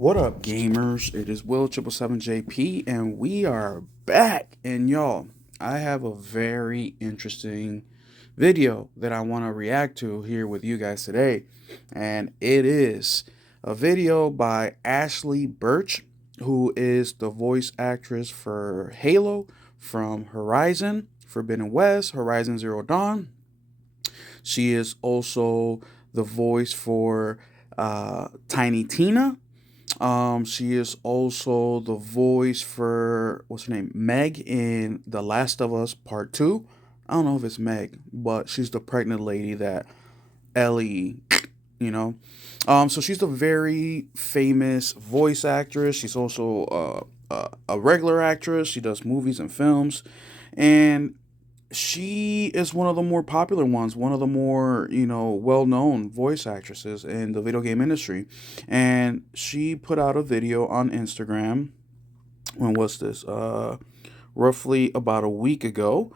What up, gamers? It is Will777JP, and we are back. And y'all, I have a very interesting video that I want to react to here with you guys today. And it is a video by Ashley Birch, who is the voice actress for Halo from Horizon Forbidden West, Horizon Zero Dawn. She is also the voice for Tiny Tina. She is also the voice for what's her name, Meg in The Last of Us Part Two. I don't know if it's Meg, but she's the pregnant lady that Ellie, you know. So she's a very famous voice actress. She's also a regular actress. She does movies and films, and she is one of the more popular ones, one of the more, well-known voice actresses in the video game industry. And she put out a video on Instagram. When was this? Roughly about a week ago.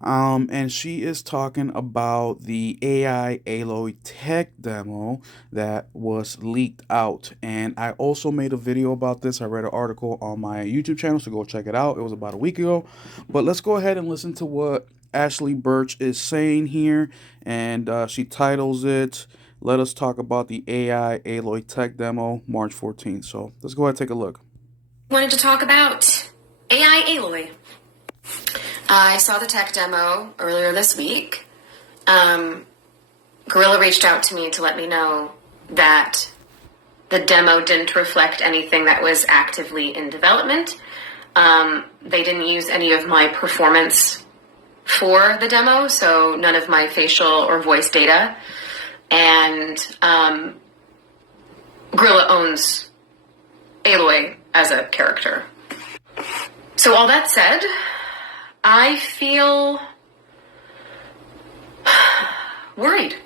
And she is talking about the AI Aloy tech demo that was leaked out. And I also made a video about this. I read an article on my YouTube channel, so go check it out. It was about a week ago. But let's go ahead and listen to what Ashley Birch is saying here. And she titles it, "Let Us Talk About the AI Aloy Tech Demo, March 14th. So let's go ahead and take a look. Wanted to talk about AI Aloy. I saw the tech demo earlier this week. Gorilla reached out to me to let me know that the demo didn't reflect anything that was actively in development. They didn't use any of my performance for the demo, so none of my facial or voice data. And Gorilla owns Aloy as a character. So all that said, I feel worried.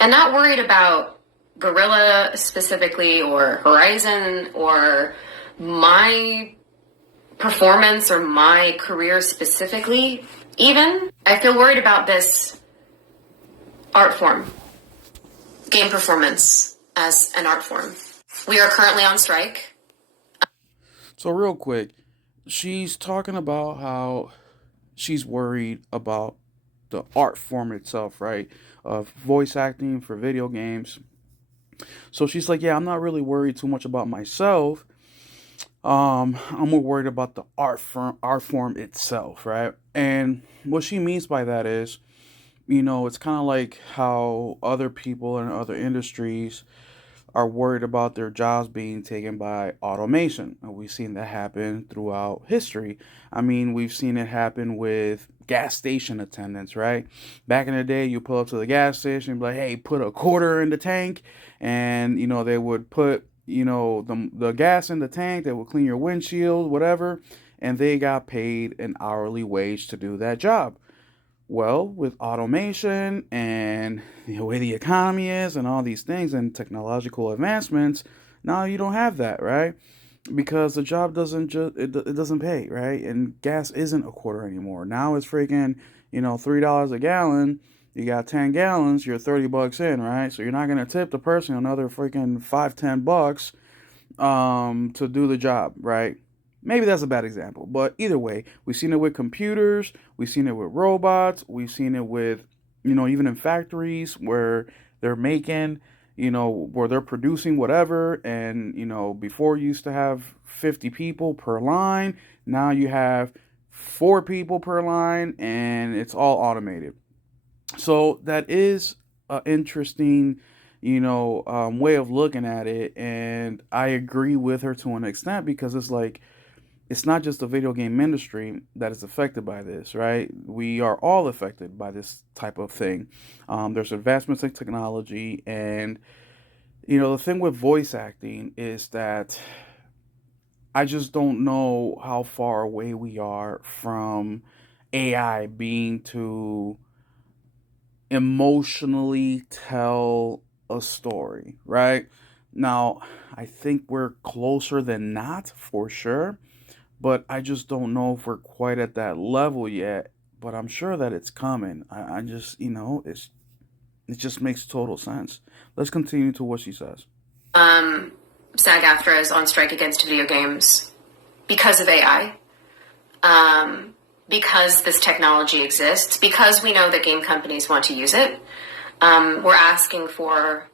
And not worried about Gorilla specifically or Horizon or my performance or my career specifically even. I feel worried about this art form, game performance as an art form. We are currently on strike. So real quick, she's talking about how she's worried about the art form itself, right? Of voice acting for video games. So she's like, yeah, I'm not really worried too much about myself. I'm more worried about the art form itself, right? And what she means by that is, it's kind of like how other people in other industries are worried about their jobs being taken by automation. And we've seen that happen throughout history. I mean, we've seen it happen with gas station attendants, right? Back in the day, you pull up to the gas station and be like, hey, put a quarter in the tank. And, they would put, the gas in the tank, they would clean your windshield, whatever. And they got paid an hourly wage to do that job. Well, with automation and the way the economy is and all these things and technological advancements, now you don't have that, right? Because the job doesn't it doesn't pay, right? And gas isn't a quarter anymore. Now it's freaking, $3 a gallon. You got 10 gallons, you're 30 bucks in, right? So you're not gonna tip the person another freaking 5-10 bucks to do the job, right? Maybe that's a bad example, but either way, we've seen it with computers, we've seen it with robots, we've seen it with, even in factories where they're making, where they're producing whatever. And, before you used to have 50 people per line, now you have 4 people per line, and it's all automated. So that is an interesting, way of looking at it. And I agree with her to an extent because it's like, it's not just the video game industry that is affected by this, right? We are all affected by this type of thing. There's advancements in technology, and the thing with voice acting is that I just don't know how far away we are from AI being to emotionally tell a story, right? Now, I think we're closer than not for sure, but I just don't know if we're quite at that level yet. But I'm sure that it's coming. I just, it just makes total sense. Let's continue to what she says. SAG-AFTRA is on strike against video games because of AI, because this technology exists, because we know that game companies want to use it. We're asking for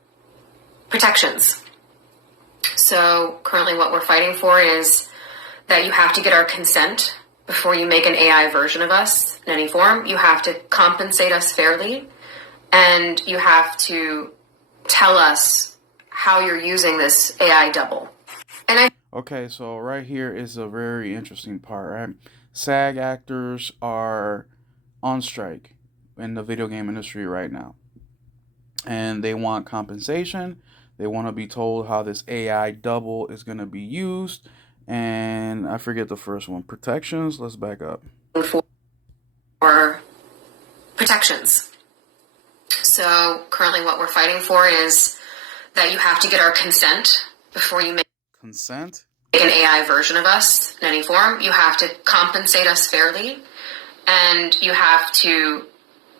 protections. So currently what we're fighting for is that you have to get our consent before you make an AI version of us in any form. You have to compensate us fairly, and you have to tell us how you're using this AI double. Okay, so right here is a very interesting part, right? SAG actors are on strike in the video game industry right now, and they want compensation. They want to be told how this AI double is going to be used, and I forget the first one. Protections. Let's back up. For protections. So currently what we're fighting for is that you have to get our consent before you make Consent? an AI version of us in any form. You have to compensate us fairly, and you have to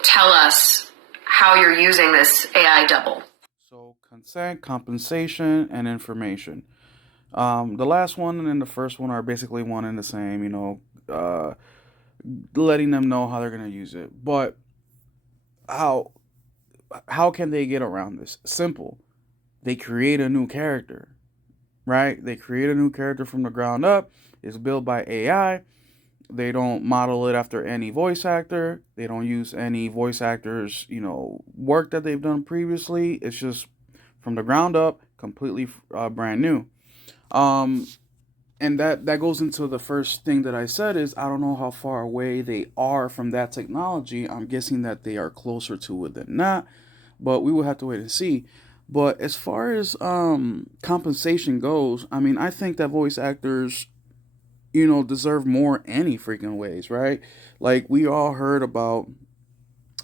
tell us how you're using this AI double. So consent, compensation, and information. The last one and then the first one are basically one and the same, letting them know how they're gonna use it. But how how can they get around this? Simple. They create a new character, right? They create a new character from the ground up. It's built by AI. They don't model it after any voice actor. They don't use any voice actors, work that they've done previously. It's just from the ground up, completely brand new. Um, and that goes into the first thing that I said is I don't know how far away they are from that technology. I'm guessing that they are closer to it than not, but we will have to wait and see. But as far as compensation goes, I mean, I think that voice actors, deserve more any freaking ways, right? Like we all heard about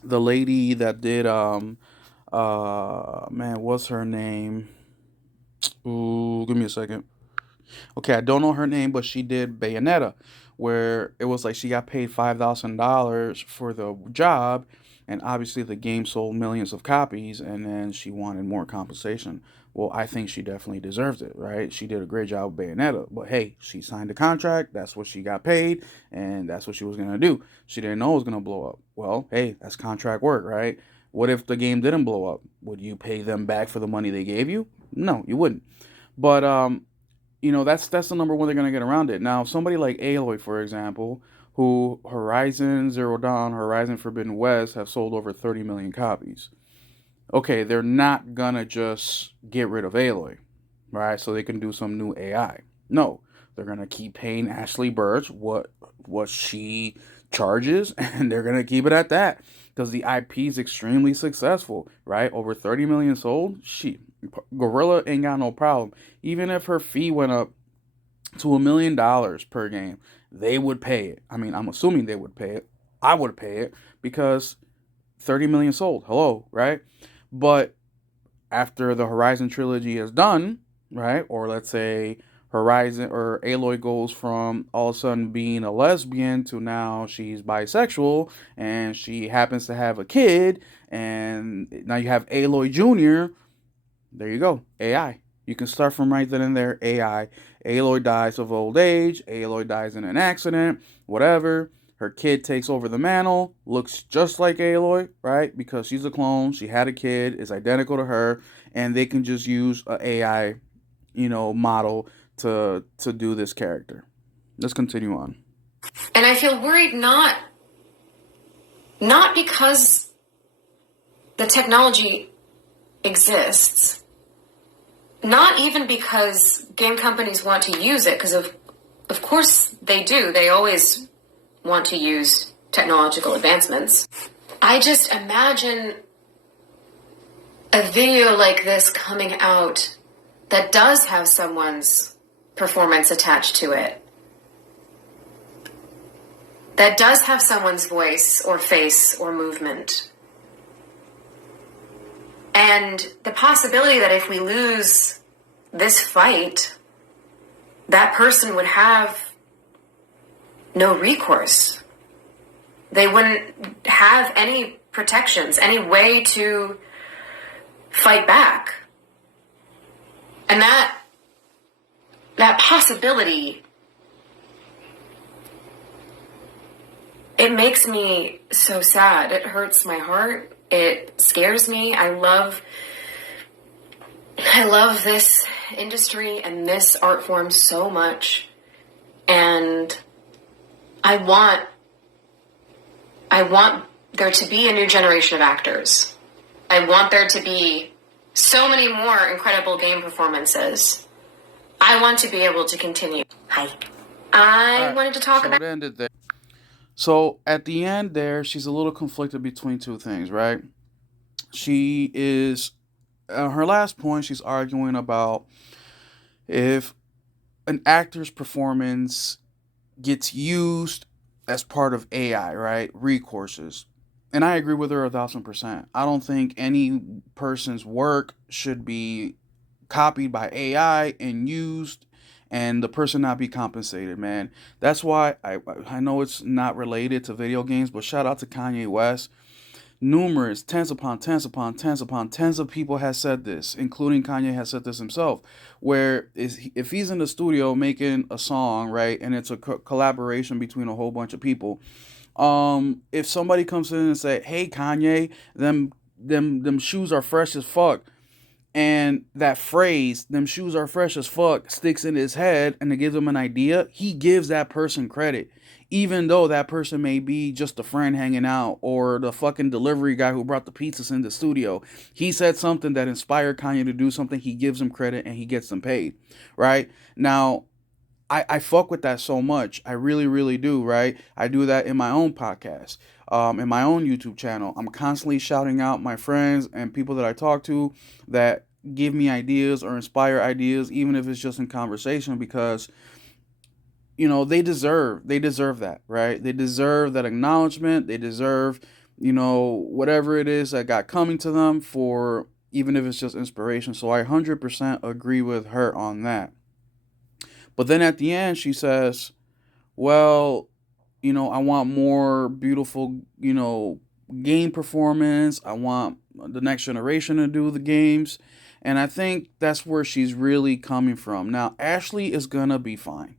the lady that did man, what's her name? Ooh, give me a second. Okay, I don't know her name, but she did Bayonetta, where it was like she got paid $5,000 for the job, and obviously the game sold millions of copies, and then she wanted more compensation. Well, I think she definitely deserves it, right? She did a great job with Bayonetta, but hey, she signed a contract. That's what she got paid, and that's what she was gonna do. She didn't know it was gonna blow up. Well, hey, that's contract work, right? What if the game didn't blow up? Would you pay them back for the money they gave you? No, you wouldn't. But that's the number one they're gonna get around it. Now, somebody like Aloy, for example, who Horizon Zero Dawn, Horizon Forbidden West have sold over 30 million copies. Okay, they're not gonna just get rid of Aloy, right? So they can do some new AI. No, they're gonna keep paying Ashley Burch what she charges, and they're gonna keep it at that because the IP is extremely successful, right? Over 30 million sold. Gorilla ain't got no problem. Even if her fee went up to $1 million per game, they would pay it. I mean, I'm assuming they would pay it. I would pay it because 30 million sold. Hello, right? But after the Horizon trilogy is done, right? Or let's say Horizon or Aloy goes from all of a sudden being a lesbian to now she's bisexual and she happens to have a kid, and now you have Aloy Jr. There you go. AI. You can start from right then and there. AI. Aloy dies of old age. Aloy dies in an accident. Whatever. Her kid takes over the mantle. Looks just like Aloy, right? Because she's a clone. She had a kid. Is identical to her. And they can just use a AI, model to do this character. Let's continue on. And I feel worried not because the technology exists, not even because game companies want to use it, because of course they do. They always want to use technological advancements. I just imagine a video like this coming out that does have someone's performance attached to it, that does have someone's voice or face or movement. And the possibility that if we lose this fight, that person would have no recourse. They wouldn't have any protections, any way to fight back. And that that possibility, it makes me so sad. It hurts my heart. It scares me. I love this industry and this art form so much. And I want I want there to be a new generation of actors. I want there to be so many more incredible game performances. I want to be able to continue. Hi. All I right. wanted to talk So about. it ended there. So at the end there, she's a little conflicted between two things, right? She is her last point. She's arguing about if an actor's performance gets used as part of AI, right? Recourses. And I agree with her 1,000%. I don't think any person's work should be copied by AI and used and the person not be compensated, man. That's why I know it's not related to video games, but shout out to Kanye West. Numerous tens upon tens upon tens upon tens of people has said this, including Kanye has said this himself, where is if he's in the studio making a song, right, and it's a collaboration between a whole bunch of people. If somebody comes in and say, "Hey Kanye, them shoes are fresh as fuck," and that phrase, "them shoes are fresh as fuck," sticks in his head and it gives him an idea, he gives that person credit. Even though that person may be just a friend hanging out or the fucking delivery guy who brought the pizzas in the studio. He said something that inspired Kanye to do something, he gives him credit and he gets them paid. Right? Now, I fuck with that so much. I really, really do, right? I do that in my own podcast, in my own YouTube channel. I'm constantly shouting out my friends and people that I talk to that give me ideas or inspire ideas, even if it's just in conversation, because they deserve that, right? They deserve that acknowledgement. They deserve, whatever it is that got coming to them for even if it's just inspiration. So I 100% agree with her on that. But then at the end, she says, well, I want more beautiful, game performance. I want the next generation to do the games. And I think that's where she's really coming from. Now, Ashley is going to be fine,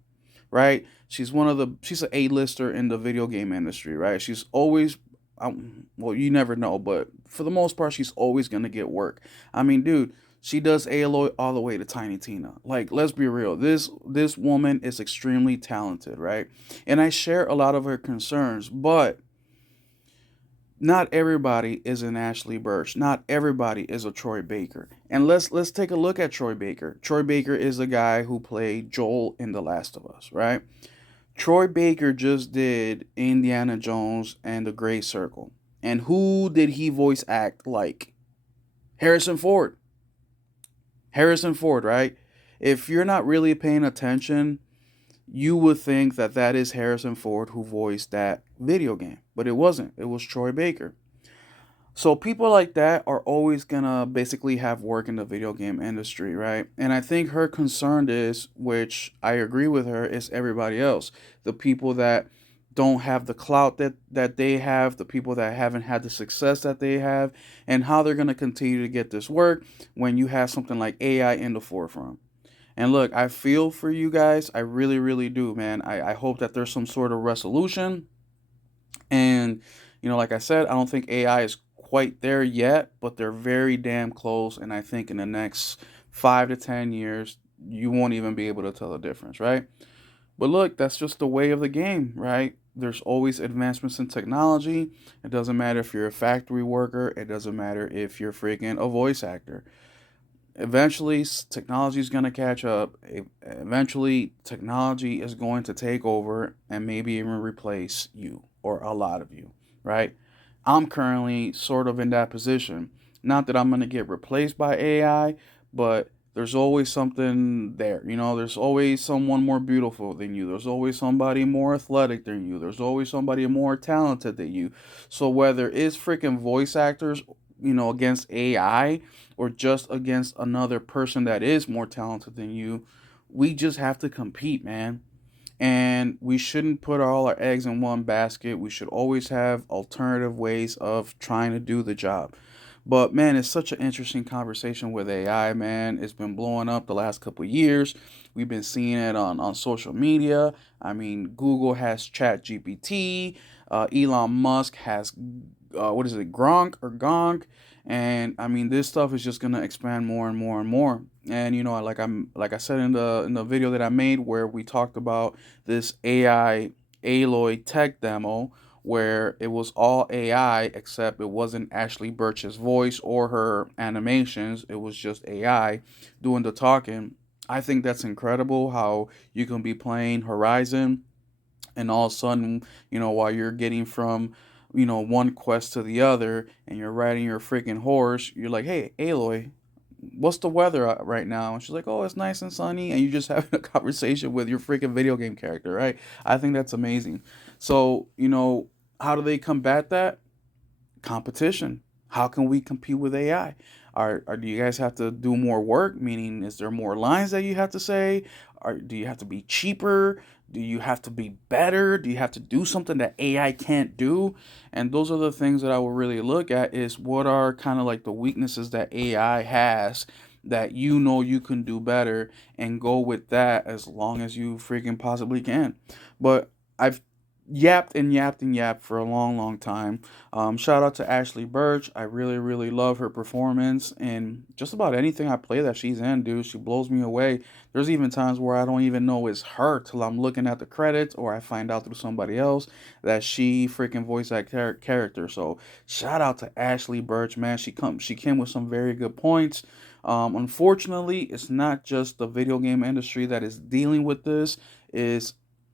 right? She's an A-lister in the video game industry, right? She's always, well, you never know, but for the most part, she's always going to get work. I mean, dude, she does Aloy all the way to Tiny Tina. Like, let's be real. This woman is extremely talented, right? And I share a lot of her concerns, but not everybody is an Ashley Burch. Not everybody is a Troy Baker. And let's take a look at Troy Baker. Troy Baker is the guy who played Joel in The Last of Us, right? Troy Baker just did Indiana Jones and the Great Circle. And who did he voice act like? Harrison Ford. Harrison Ford, right? If you're not really paying attention, you would think that that is Harrison Ford who voiced that video game, but it wasn't. It was Troy Baker. So people like that are always gonna basically have work in the video game industry, right? And I think her concern is, which I agree with her, is everybody else. The people that don't have the clout that they have, the people that haven't had the success that they have, and how they're gonna continue to get this work when you have something like AI in the forefront. And look, I feel for you guys. I really, really do, man. I hope that there's some sort of resolution. And, like I said, I don't think AI is quite there yet, but they're very damn close. And I think in the next 5 to 10 years, you won't even be able to tell the difference, right? But look, that's just the way of the game, right? There's always advancements in technology. It doesn't matter if you're a factory worker, it doesn't matter if you're freaking a voice actor. Eventually, technology is going to catch up. Eventually, technology is going to take over and maybe even replace you or a lot of you, right? I'm currently sort of in that position. Not that I'm going to get replaced by AI, but there's always something there. There's always someone more beautiful than you. There's always somebody more athletic than you. There's always somebody more talented than you. So whether it's freaking voice actors, against AI or just against another person that is more talented than you, we just have to compete, man. And we shouldn't put all our eggs in one basket. We should always have alternative ways of trying to do the job. But man, it's such an interesting conversation with AI, man. It's been blowing up the last couple of years. We've been seeing it on social media. I mean, Google has Chat GPT. Elon Musk has what is it, Gronk or Gonk? And I mean, this stuff is just gonna expand more and more and more. And you know, like I said in the video that I made where we talked about this AI Aloy tech demo where it was all AI except it wasn't Ashley Birch's voice or her animations. It was just AI doing the talking. I think that's incredible how you can be playing Horizon and all of a sudden, you know, while you're getting from, you know, one quest to the other and you're riding your freaking horse, you're like, hey, Aloy, what's the weather right now? And she's like, oh, it's nice and sunny. And you're just having a conversation with your freaking video game character, right? I think that's amazing. So, you know, how do they combat that? Competition. How can we compete with AI? Do you guys have to do more work? Meaning, is there more lines that you have to say? Do you have to be cheaper? Do you have to be better? Do you have to do something that AI can't do? And those are the things that I will really look at is what are kind of like the weaknesses that AI has that you know you can do better and go with that as long as you freaking possibly can. But I've yapped and yapped and yapped for a long, long time. Shout out to Ashley Birch. I really, really love her performance and just about anything I play that she's in, dude. She blows me away. There's even times where I don't even know it's her till I'm looking at the credits or I find out through somebody else that she freaking voiced that character. So shout out to Ashley Birch, man. She came with some very good points. Unfortunately, it's not just the video game industry that is dealing with this. Is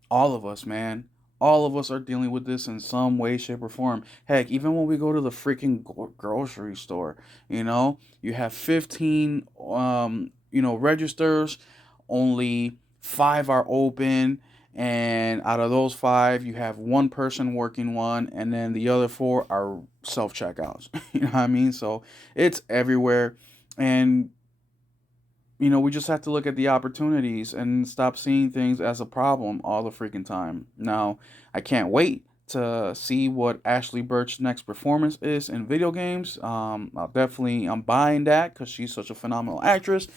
all of us, man. All of us are dealing with this in some way, shape, or form. Heck, even when we go to the freaking grocery store, you know, you have 15, you know, registers, only five are open, and out of those five, you have one person working one, and then the other four are self checkouts. You know what I mean? So it's everywhere, and you know, we just have to look at the opportunities and stop seeing things as a problem all the freaking time. Now, I can't wait to see what Ashley Birch's next performance is in video games. I'm buying that because she's such a phenomenal actress,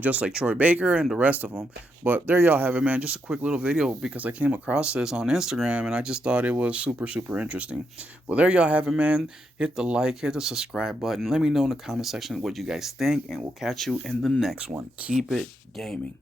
just like Troy Baker and the rest of them. But there y'all have it, man. Just a quick little video because I came across this on Instagram and I just thought it was super, super interesting. Well, there y'all have it, man. Hit the like, hit the subscribe button. Let me know in the comment section what you guys think, and we'll catch you in the next one. Keep it gaming.